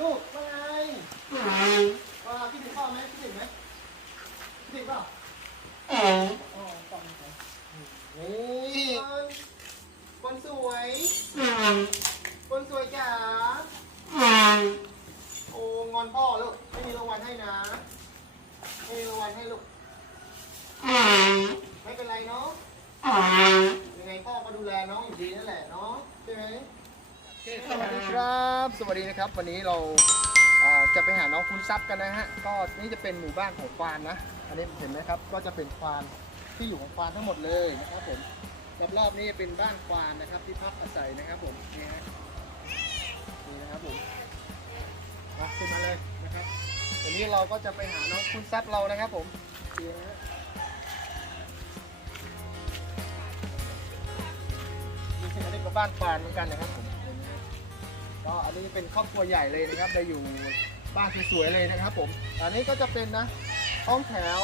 ลูกว่าไงว่าคิดถึงพ่อไหมคิดถึงไหมคิดถึงเปล่าอ๋อตอบไม่ใช่นี่คนสวยคนสวยจ๋าโอ้งอนพ่อลูกไม่มีรางวัลให้นะไม่มีรางวัลให้ลูกไม่เป็นไรเนาะยังไงพ่อก็ดูแลน้องอยู่ดีนั่นแหละเนาะใช่ไหม สวัสดีครับ สวัสดีนะครับ วันนี้เราอ่อจะไปหาน้องคุณทรัพย์กันนะฮะ ก็นี่จะเป็นหมู่บ้านของควานนะ อันนี้เห็นไหมครับ ก็จะเป็นควานที่อยู่ของควานทั้งหมดเลยนะครับผมรอบๆนี้เป็นบ้านควานนะครับที่พักอาศัยนะครับผม นี่ฮะ นี่นะครับผมมาขึ้นมาเลยนะครับ วันนี้เราก็จะไปหาน้องคุณทรัพย์เรานะครับผมนี่นะฮะนี่คืออันนี้ก็บ้านควานเหมือนกันนะครับผม ก็อันนี้เป็นครอบครัวใหญ่เลยนะครับจะอยู่บ้านสวยๆเลยนะครับ ผม อันนี้ก็จะเป็นนะห้องแถว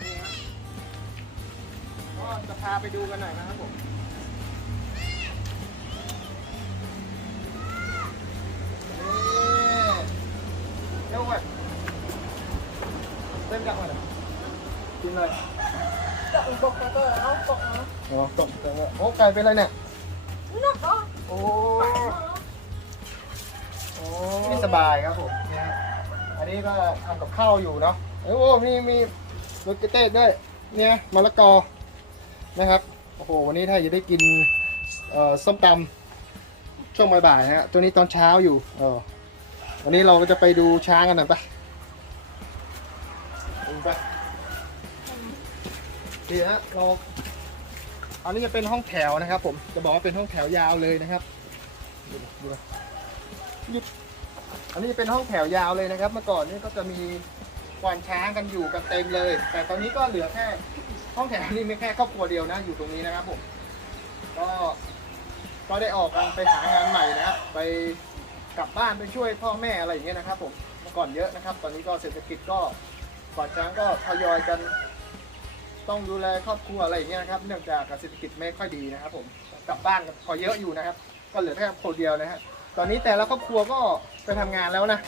นี่ฮะก็จะพาไปดูกันหน่อยนะครับผมนี่เจ้าวัดเล่นจังหวะไหนกินเลยปกติเอาปกนะอ๋อตกแต่ว่าโอ้ไก่เป็นไรเนี่ยนักอะโอ้โอ้ นี่สบายครับผมเนี่ยฮะอันนี้ก็ทำกับข้าวอยู่เนาะโอ้โหมีมีรสเกเต้ด้วยเนี่ยมะละกอนะครับโอ้โหวันนี้ถ้าจะได้กินส้มตำช่วงบ่ายๆฮะตัวนี้ตอนเช้าอยู่เออวันนี้เราก็จะไปดูช้างกันหน่อยปะดูปะดีฮะเราอันนี้จะเป็นห้องแถวนะครับ ผมจะบอกว่าเป็นห้องแถวยาวเลยนะครับดูดิดู หยุดอันนี้เป็นห้องแถวยาวเลยนะครับ เมื่อก่อนนี่ก็จะมีควานช้างกันอยู่กันเต็มเลย แต่ตอนนี้ก็เหลือแค่ห้องแถวนี่ไม่แค่ครอบครัวเดียวนะ อยู่ตรงนี้นะครับผม ก็ก็ได้ออกกันไปหางานใหม่นะครับไปกลับบ้านไปช่วยพ่อแม่อะไรอย่างเงี้ยนะครับ ผมเมื่อก่อนเยอะนะครับ ตอนนี้ก็เศรษฐกิจก็ควานช้างก็ทยอยกัน ต้องดูแลครอบครัวอะไรอย่างเงี้ยนะครับ เนื่องจากเศรษฐกิจไม่ค่อยดีนะครับ ผมกลับบ้านพอเยอะอยู่นะครับ ก็เหลือแค่คนเดียวนะฮะ ตอนนี้แต่ละครอบครัวก็ไปทำงานแล้วนะ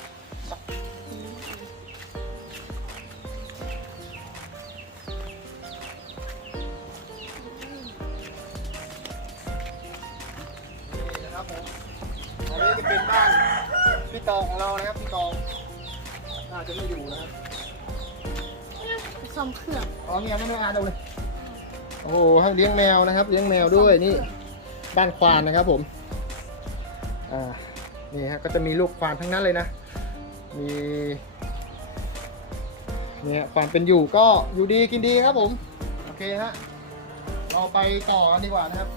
นี่นะครับผมอันนี้จะเป็นบ้านพี่ตองของเรานะครับพี่ตองน่าจะไม่อยู่นะครับไปซ่อมเครื่องอ๋อเมียไม่ไม่อาดูเลย โอ้โหให้เลี้ยงแมวนะครับ เลี้ยงแมวด้วยนี่ บ้านควานนะครับผม อ่านี่ฮะก็จะมีลูกควานทั้งนั้นเลยนะ มีเนี่ยควานเป็นอยู่ก็อยู่ดีกินดีครับผม โอเคฮะเราไปต่อกันดีกว่านะครับ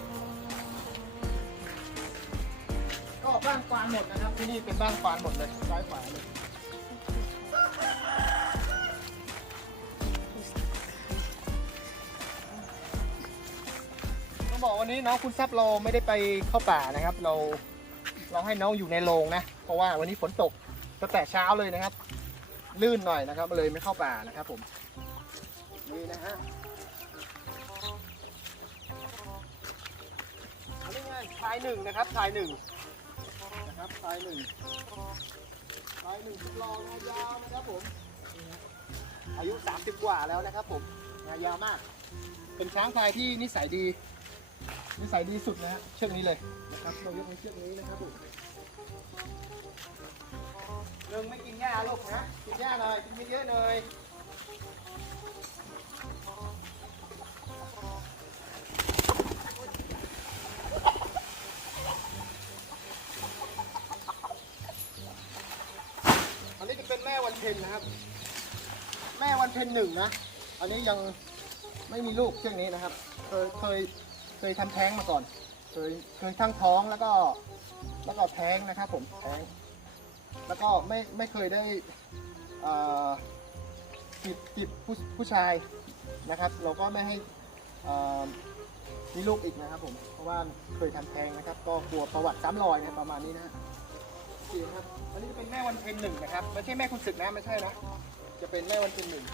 ก็บ้านควานหมดนะครับ ที่นี่เป็นบ้านควานหมดเลยซ้ายขวาเลยต้องบอกวันนี้น้องคุณทรัพย์เราไม่ได้ไปเข้าป่านะครับเรา เราให้น้องอยู่ในโรงนะ เพราะว่าวันนี้ฝนตกตั้งแต่เช้าเลยนะครับ ลื่นหน่อยนะครับเลยไม่เข้าป่านะครับผมนี่นะฮะอันนี้ไงชายหนึ่งนะครับชายหนึ่งนะครับชายหนึ่งชายหนึ่งรองายาวนะครับผม อายุ 30 กว่าแล้วนะครับผมงายาวมาก เป็นช้างพลายที่นิสัยดี นิสัยดีสุดนะฮะเชือกนี้เลยนะครับเรายกในเชือกนี้นะครับผมเรื่องไม่กินหญ้าลูกนะกินหญ้าหน่อยกินเยอะๆหน่อยอันนี้จะเป็นแม่วันเพ็ญนะครับ แม่วันเพ็ญหนึ่งนะ อันนี้ยังไม่มีลูกเชือกนี้นะครับ เคยเคย เคยทำแท้งมาก่อน เคยเคยทั้งท้องแล้วก็ แล้วก็แท้งนะครับผมแท้ง แล้วก็ไม่ไม่เคยได้เอ่อจีบจีบผู้ผู้ชายนะครับ เราก็ไม่ให้เอ่อมีลูกอีกนะครับผมเพราะว่าเคยทำแท้งนะครับ ก็กลัวประวัติซ้ำรอยนะประมาณนี้นะฮะโอเคครับอันนี้จะเป็นแม่วันเพ็ญหนึ่งนะครับไม่ใช่แม่คุณศึกนะไม่ใช่นะจะเป็นแม่วันเพ็ญหนึ่ง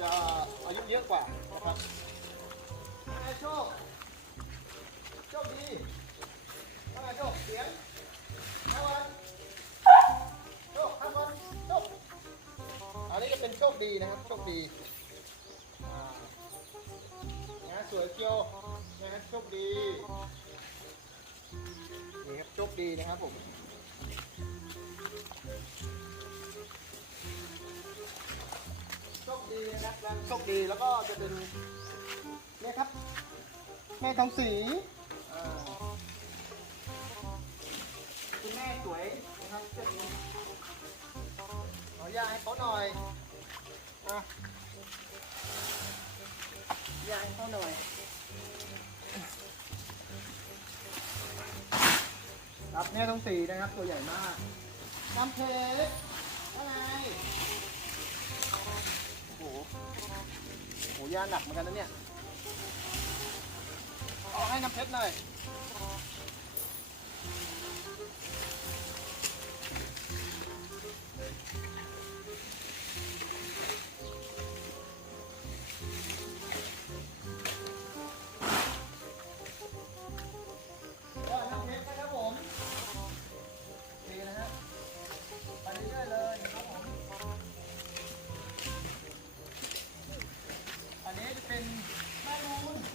จะอายุเยอะกว่านะครับ โชค โชคดีว่าโชคเสียงข้วันโชคข้วันโชค อันนี้ก็เป็นโชคดีนะครับ โชคดีงานสวยเกียวนะคโชคดีนี่ครับโชคดีนะครับผมโชคดีนะครับโชคดีแล้วก็จะเป็น เนี่ยครับ แม่ทองศรีคุณแม่สวยนะครับเช่นนี้ขอยาให้เขาหน่อยอะยาให้เขาหน่อยครับแม่ต้องสีนะครับตัวใหญ่มากน้ำเพชรอะไรโอ้โหโอ้โหยาหนักเหมือนกันนะเนี่ย ให้น้ำเพชรหน่อยก็น้ำเพชรนะครับผมดีนะฮะไปเรื่อยๆเลยครับผมอันนี้จะเป็นแม่ลูน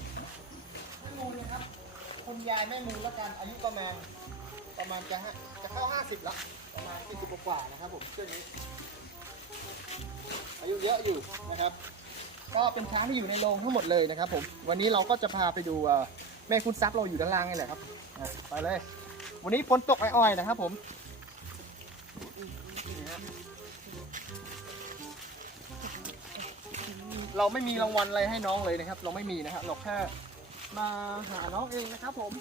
คุณยายแม่มูลแล้วกันอายุประมาณประมาณจะจะเข้า 50ละประมาณ40กว่านะครับผมเชื่อนี้ อายุเยอะอยู่นะครับ ก็เป็นช้างที่อยู่ในโรงทั้งหมดเลยนะครับผมวันนี้เราก็จะพาไปดูแม่คุณซับเราอยู่ด้านล่างนี่แหละครับไปเลย วันนี้ฝนตกอ่อยๆนะครับผมเราไม่มีรางวัลอะไรให้น้องเลยนะครับ เราไม่มีนะครับเราแค่ มาหาน้องเองนะครับผม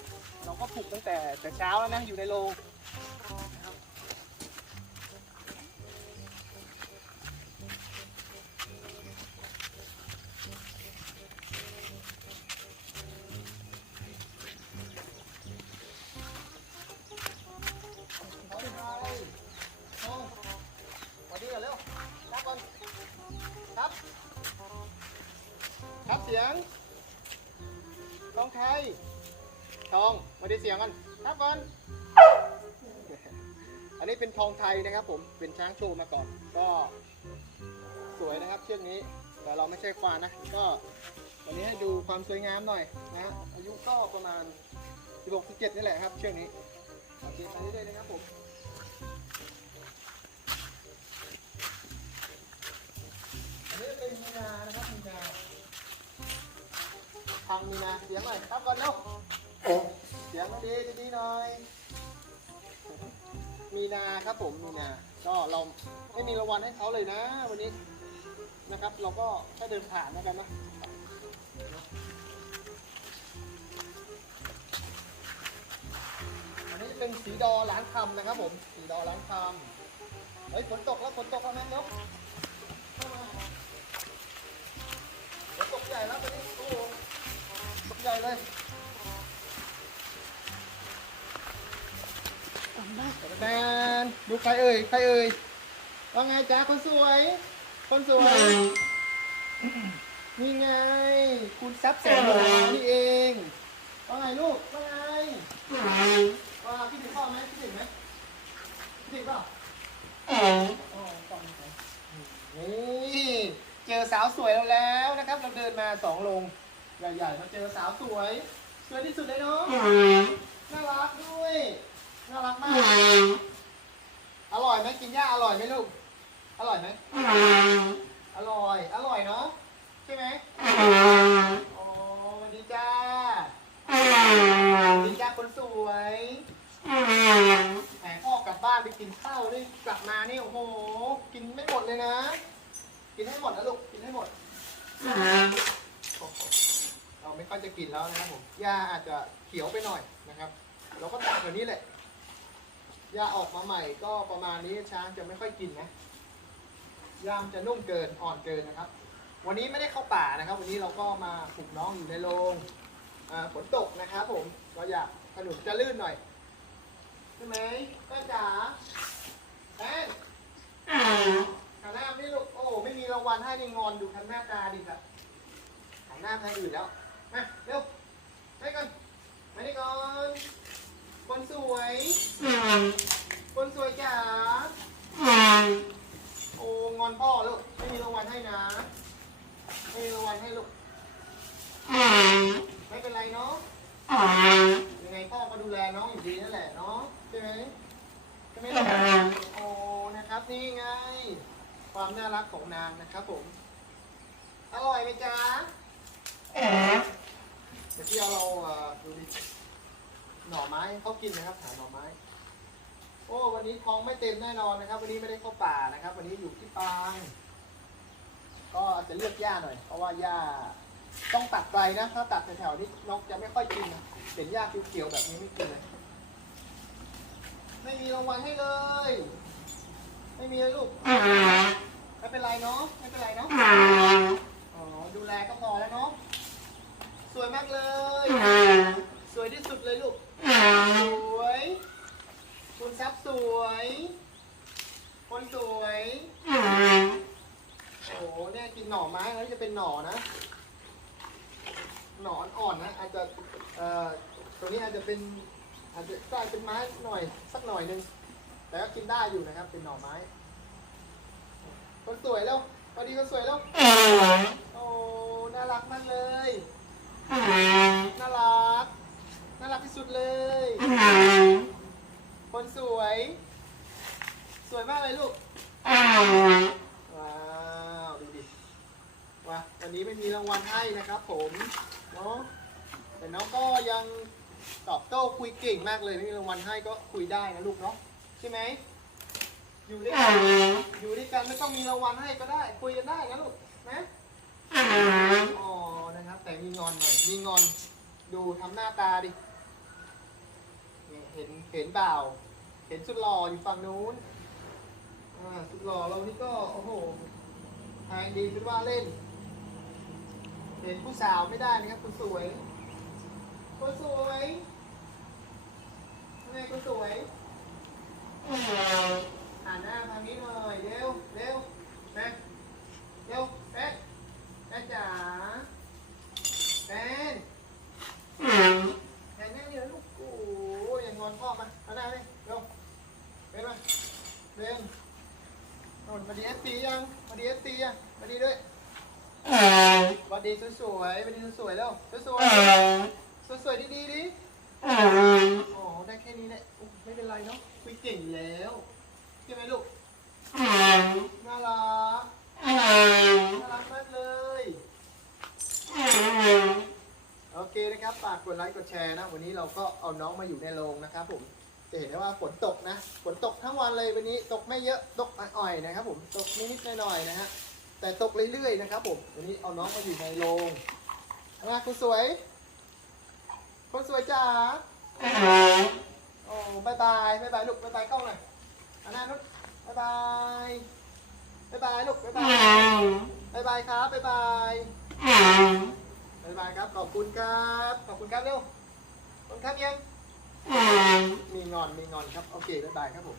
เราก็ปลุกตั้งแต่แต่เช้าแล้วนะอยู่ในโรง ทองมาได้เสียงกันครับก่อน อันนี้เป็นทองไทยนะครับ ผมเป็นช้างโชว์มาก่อน ก็สวยนะครับเชือกนี้ แต่เราไม่ใช่ควานนะ ก็วันนี้ให้ดูความสวยงามหน่อยนะฮะอายุก็ประมาณ 16 17นี่แหละครับ เชือกนี้โอเคไปเรื่อยๆนะครับผมอันนี้เป็นมีนานะครับมีนาทางมีนาเสียงหน่อยครับก่อนเร็ว เสียงดีดีหน่อย มีนาครับผมมีนา ก็เราไม่มีรางวัลให้เขาเลยนะ วันนี้นะครับ เราก็แค่เดินผ่านแล้วกันนะอันนี้เป็นสีดอล้านคำนะครับผม สีดอล้านคำเฮ้ยฝนตกแล้วฝนตกแล้วนะเนาะเข้ามาฝนตกใหญ่แล้วตอนนี้โอ้ตกใหญ่เลย แมนดูใครเอ่ย ใครเอ่ย ว่าไงจ๊ะคนสวย คนสวย นี่ไง คุณซับแสงดาวนี่เอง ว่าไงลูก ว่าไง ว่าคิดถึงพ่อไหมคิดถึงไหมคิดถึงเปล่านี่เจอสาวสวยแล้วแล้วนะครับ เราเดินมาสองโรงใหญ่ๆมาเจอสาวสวย สวยที่สุดเลยเนาะ น่ารักด้วย น่ารักมาก อร่อยไหมกินหญ้าอร่อยไหมลูก อร่อยไหม อร่อย อร่อยเนาะ ใช่ไหมโอ้วัสดีจ้าดีจ้าคนสวยแหมพ่อกลับบ้านไปกินข้าวนี่กลับมานี่โอ้โห กินไม่หมดเลยนะ กินให้หมดนะลูก กินให้หมดโอ้โหเราไม่ค่อยจะกินแล้วนะครับผมหญ้าอาจจะเขียวไปหน่อยนะครับ เราก็ตัดแบบนี้แหละ หญ้าออกมาใหม่ก็ประมาณนี้ช้างจะไม่ค่อยกินนะหญ้ามจะนุ่มเกินอ่อนเกินนะครับ วันนี้ไม่ได้เข้าป่านะครับ วันนี้เราก็มาปลุกน้องอยู่ในโรงฝนตกนะครับผมก็อยากถนนจะลื่นหน่อยใช่ไหมป้าจ๋าแป้งหันหน้าไม่ลูกโอ้ไม่มีรางวัลให้ในงอนดูทำหน้าตาดิครับหันหน้าไปทางอื่นแล้วมาเร็วไปก่อนมานี่ก่อน คนสวย คนสวยจ๋า โอ้งอนพ่อลูก ไม่มีรางวัลให้นะ ไม่มีรางวัลให้ลูก ไม่เป็นไรเนาะ ยังไงพ่อก็ดูแลน้องอยู่ดีนั่นแหละเนาะใช่ไหมใช่ไหมลูกโอ้ นะครับนี่ไง ความน่ารักของนางนะครับผม อร่อยไหมจ๊ะเดี๋ยวพี่เอาเราเอ่อดูดิ หน่อไม้เขากินนะครับหาหน่อไม้ โอ้ วันนี้ท้องไม่เต็มแน่นอนนะครับ วันนี้ไม่ได้เข้าป่านะครับ วันนี้อยู่ที่ปาง ก็อาจจะเลือกหญ้าหน่อย เพราะว่าหญ้าต้องตัดไกลนะ ถ้าตัดแถวๆนี้นกจะไม่ค่อยกินนะเห็นหญ้าเขียวๆแบบนี้ไม่กินเลยไม่มีรางวัลให้เลย ไม่มีเลยลูก ไม่เป็นไรเนาะ ไม่เป็นไรเนาะ อ๋อ ดูแลก็พอแล้วเนาะ สวยมากเลย วยที่สุดเลยลูก สวย คุณซับสวย คนสวย โอ้โหเนี่ยกินหน่อไม้แล้วจะเป็นหน่อนะ หน่ออ่อนๆนะ อาจจะ เอ่อ ตรงนี้อาจจะเป็น อาจจะกลายเป็นไม้หน่อย สักหน่อยหนึงแต่ก็กินได้อยู่นะครับ เป็นหน่อไม้ คนสวยแล้วพอดีคนสวยแล้ว โอ้ น่ารักมากเลย น่ารัก น่ารักที่สุดเลย คนสวย สวยมากเลยลูก ว้าว ดูดิว้าวันนี้ไม่มีรางวัลให้นะครับผมเนาะแต่น้องก็ยังตอบโต้คุยเก่งมากเลยไม่มีรางวัลให้ก็คุยได้นะลูกเนาะใช่ไหมอยู่ด้วยกันอยู่ด้วยกันไม่ต้องมีรางวัลให้ก็ได้ คุยกันได้นะลูกนะอ๋อนะครับ แต่มีงอนหน่อยมีงอนดูทำหน้าตาดิเนี่ยเห็นเห็นเปล่าเห็นสุดหล่ออยู่ฝั่งนู้นอ่าสุดหล่อเรานี่ก็โอ้โหทางดีเป็นว่าเล่น เห็นผู้สาวไม่ได้นะครับคุณสวยคุณสวยทำไมคุณสวยหันหน้าทางนี้หน่อยเร็วเร็วแม่เร็วแม่แม่จ๋าแม่แม่นั่งเดี๋ยวลูกโอ้ยอย่างงอนพ่อมาเอาหน้าเลยเร็วเป็นมาเร็วโน่นมาดีเอฟซียังมาดีเอฟซียังมาดีด้วยมาดี สวยๆมาดีสวยๆแล้วสวยๆสวยๆดีๆดิอ๋อได้แค่นี้แหละไม่เป็นไรเนาะคุยเก่งอยู่แล้วใช่ไหมลูกน่ารักน่ารักมากเลยโอเคนะครับฝากกดไลค์กดแชร์นะ วันนี้เราก็เอาน้องมาอยู่ในโรงนะครับผมจะเห็นได้ว่าฝนตกนะฝนตกทั้งวันเลยวันนี้ตกไม่เยอะตกอ่อยๆนะครับผมตกนิดๆหน่อยๆนะฮะ แต่ตกเรื่อยๆนะครับผมวันนี้เอาน้องมาอยู่ในโรงนะคุณสวย คนสวยจ๋าโอ้บายบายบายบายลูกบายบายกล้องหน่อยอันนั้นนุ๊กบายบายบายบายลูกบายบายบายบายครับบายบายบายบายครับ ขอบคุณครับ ขอบคุณครับเร็วขอบคุณครับยัง มีงอน มีงอนครับ โอเคบายบายครับผม